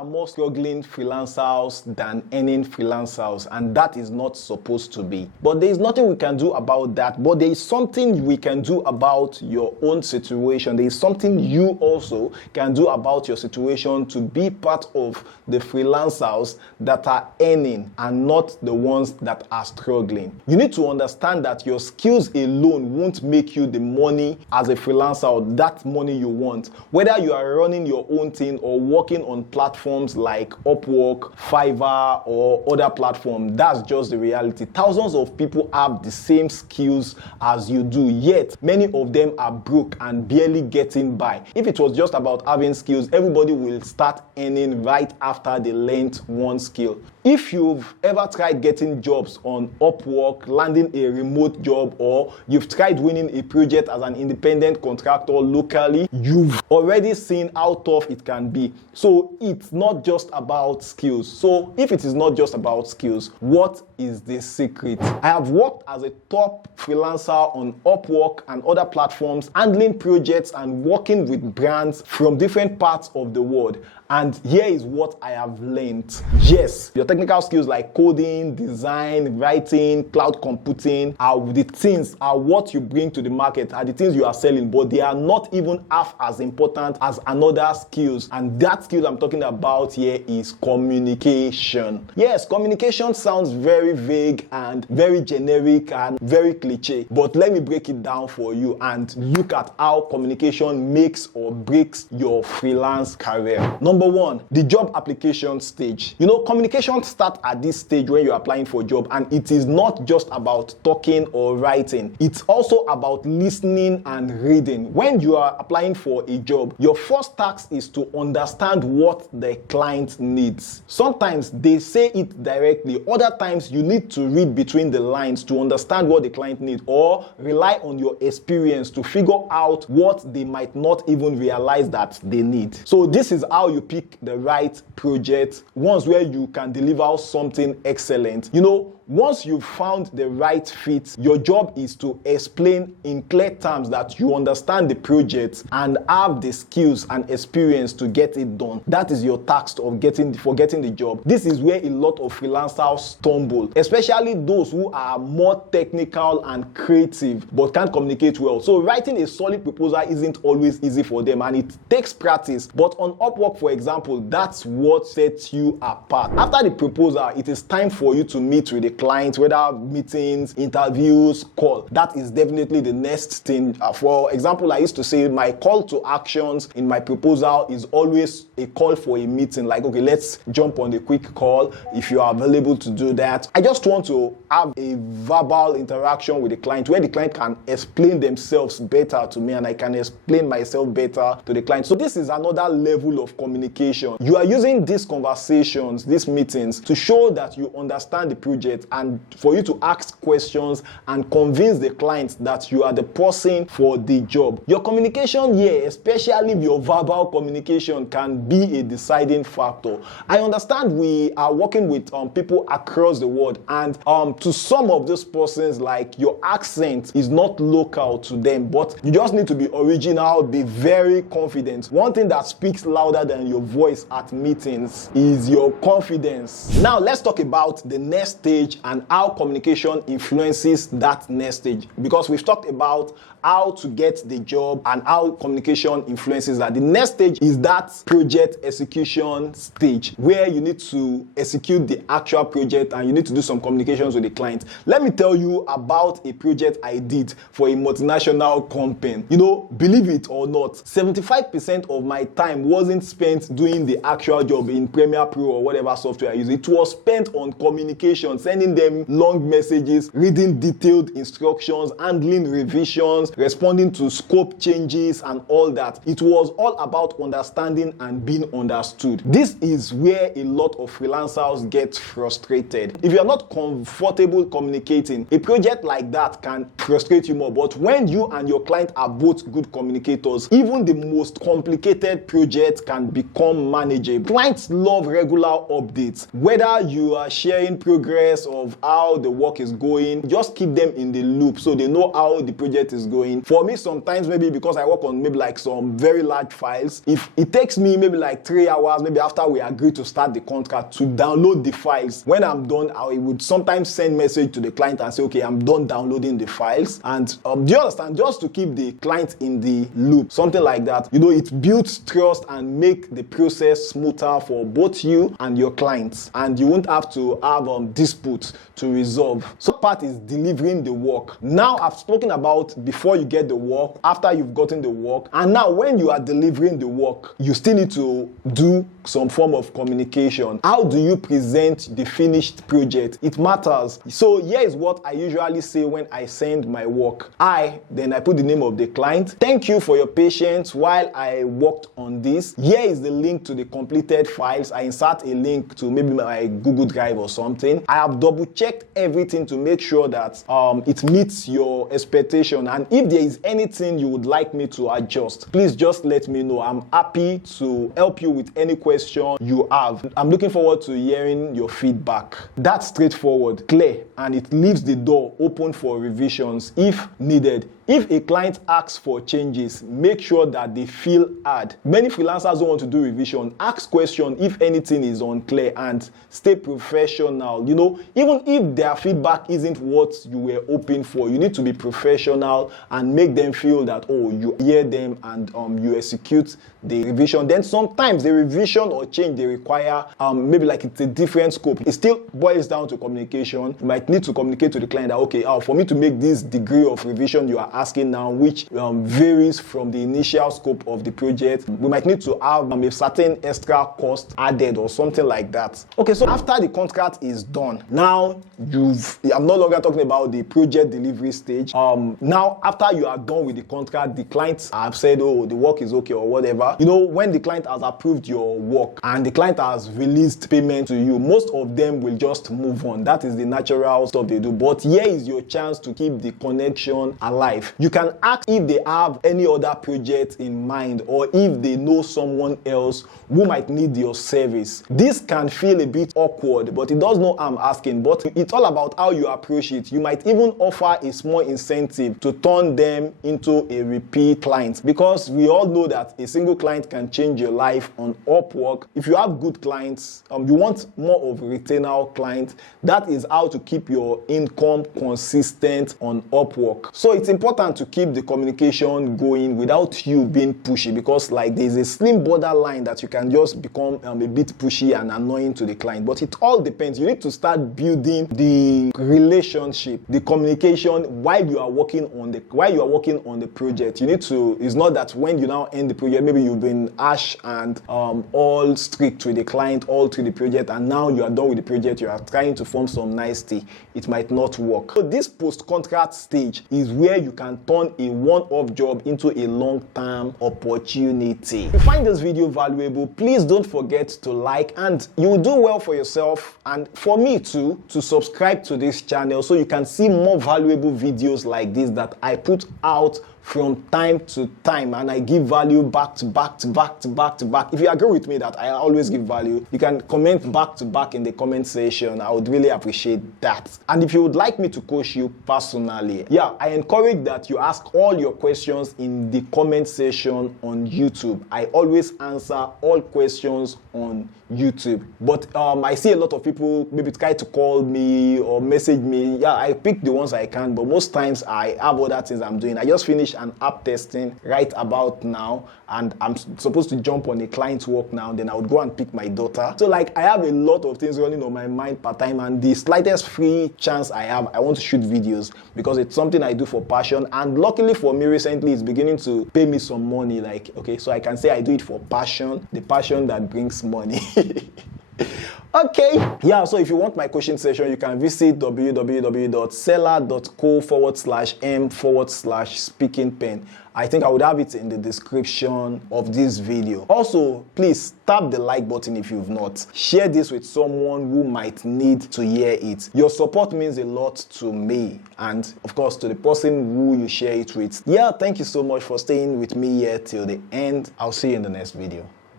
are more struggling freelancers than earning freelancers, and that is not supposed to be. But there is nothing we can do about that. But there is something we can do about your own situation. There is something you also can do about your situation to be part of the freelancers that are earning and not the ones that are struggling. You need to understand that your skills alone won't make you the money as a freelancer or that money you want. Whether you are running your own thing or working on platforms like Upwork, Fiverr, or other platforms, that's just the reality. Thousands of people have the same skills as you do, yet many of them are broke and barely getting by. If it was just about having skills, everybody will start earning right after they learned one skill. If you've ever tried getting jobs on Upwork, landing a remote job, or you've tried winning a project as an independent contractor locally, you've already seen how tough it can be. So it's not just about skills. So if it is not just about skills, what is the secret? I have worked as a top freelancer on Upwork and other platforms, handling projects and working with brands from different parts of the world. And here is what I have learned. Yes, your technical skills like coding, design, writing, cloud computing are what you bring to the market, are the things you are selling, but they are not even half as important as another skills. And that skill I'm talking about here is communication. Yes, communication sounds very vague and very generic and very cliche, but let me break it down for you and look at how communication makes or breaks your freelance career. Number one, the job application stage. You know, communication starts at this stage when you're applying for a job, and it is not just about talking or writing. It's also about listening and reading. When you are applying for a job, your first task is to understand what the client needs. Sometimes they say it directly. Other times you need to read between the lines to understand what the client needs, or rely on your experience to figure out what they might not even realize that they need. So this is how you pick the right project, ones where you can deliver something excellent. You know, once you've found the right fit, your job is to explain in clear terms that you understand the project and have the skills and experience to get it done. That is your task of getting the job. This is where a lot of freelancers stumble, especially those who are more technical and creative but can't communicate well. So writing a solid proposal isn't always easy for them, and it takes practice. But on Upwork, for example, that's what sets you apart. After the proposal, it is time for you to meet with the client, whether meetings, interviews, call. That is definitely the next thing. For example, I used to say my call to actions in my proposal is always a call for a meeting. Like, okay, let's jump on a quick call if you are available to do that. I just want to have a verbal interaction with the client where the client can explain themselves better to me and I can explain myself better to the client. So this is another level of communication. You are using these conversations, these meetings, to show that you understand the project and for you to ask questions and convince the client that you are the person for the job. Your communication here, especially your verbal communication, can be a deciding factor. I understand we are working with people across the world, and to some of those persons, like, your accent is not local to them, but you just need to be original, be very confident. One thing that speaks louder than your voice at meetings is your confidence. Now let's talk about the next stage and how communication influences that next stage, because we've talked about how to get the job and how communication influences that. The next stage is that project execution stage, where you need to execute the actual project and you need to do some communications with the client. Let me tell you about a project I did for a multinational company. You know, believe it or not, 75% of my time wasn't spent doing the actual job in Premiere Pro or whatever software I use. It was spent on communication, sending them long messages, reading detailed instructions, handling revisions, responding to scope changes and all that. It was all about understanding and being understood. This is where a lot of freelancers get frustrated. If you're not comfortable communicating, a project like that can frustrate you more. But when you and your client are both good communicators, even the most complicated project can become manageable. Clients love regular updates. Whether you are sharing progress of how the work is going, just keep them in the loop so they know how the project is going. For me, sometimes maybe because I work on maybe like some very large files, if it takes me maybe like 3 hours hours, maybe after we agree to start the contract, to download the files. When I'm done, I would sometimes send message to the client and say, okay, I'm done downloading the files. And do you understand? Just to keep the client in the loop, something like that. You know, it builds trust and make the process smoother for both you and your clients, and you won't have to have disputes to resolve. So part is delivering the work. Now I've spoken about before you get the work, after you've gotten the work, and now when you are delivering the work, you still need to do some form of communication. How do you present the finished project? It matters. So here is what I usually say when I send my work. Then I put the name of the client. Thank you for your patience while I worked on this. Here is the link to the completed files. I insert a link to maybe my Google Drive or something. I have double checked everything to make sure that it meets your expectation, and if there is anything you would like me to adjust, please just let me know. I'm happy to help you with any question you have. I'm looking forward to hearing your feedback. That's straightforward, clear, and it leaves the door open for revisions if needed. If a client asks for changes, make sure that they feel heard. Many freelancers don't want to do revision. Ask questions if anything is unclear and stay professional. You know, even if their feedback isn't what you were hoping for, you need to be professional and make them feel that, oh, you hear them and you execute the revision. Then sometimes the revision or change they require, maybe like it's a different scope. It still boils down to communication. You might need to communicate to the client that, okay, for me to make this degree of revision you are asking now, which varies from the initial scope of the project, we might need to have a certain extra cost added or something like that. Okay, so after the contract is done, now I'm no longer talking about the project delivery stage. Now after you are done with the contract, the clients have said, oh, the work is okay or whatever. You know, when the client has approved your work and the client has released payment to you, most of them will just move on. That is the natural stuff they do. But here is your chance to keep the connection alive. You can ask if they have any other project in mind or if they know someone else who might need your service. This can feel a bit awkward, but it does no harm asking. But it's all about how you approach it. You might even offer a small incentive to turn them into a repeat client, because we all know that a single client can change your life on Upwork. If you have good clients, you want more of a retainer client. That is how to keep your income consistent on Upwork. So it's important to keep the communication going without you being pushy, because like there's a slim borderline that you can just become a bit pushy and annoying to the client. But it all depends. You need to start building the relationship, the communication while you are working on the project. You need to, it's not that when you now end the project, maybe you've been harsh and all strict with the client all through the project, and now you are done with the project, you are trying to form some nicety. It might not work. So this post-contract stage is where you can turn a one-off job into a long-term opportunity. If you find this video valuable, please don't forget to like, and you will do well for yourself and for me too, to subscribe to this channel so you can see more valuable videos like this that I put out from time to time, and I give value back to back to back to back to back. If you agree with me that I always give value, you can comment back to back in the comment section. I would really appreciate that. And if you would like me to coach you personally, I encourage that you ask all your questions in the comment section on YouTube. I always answer all questions on YouTube, but I see a lot of people maybe try to call me or message me. I pick the ones I can, but most times I have other things I'm doing. I just finished an app testing right about now, and I'm supposed to jump on a client's work now. Then I would go and pick my daughter. So like I have a lot of things running on my mind part time, and the slightest free chance I have, I want to shoot videos because it's something I do for passion. And luckily for me, recently it's beginning to pay me some money. Like, okay, so I can say I do it for passion, the passion that brings money. Okay, so if you want my coaching session, you can visit www.seller.co/m/speaking pen. I think I would have it in the description of this video. Also, please tap the like button if you've not. Share this with someone who might need to hear it. Your support means a lot to me, and of course to the person who you share it with. Thank you so much for staying with me here till the end. I'll see you in the next video.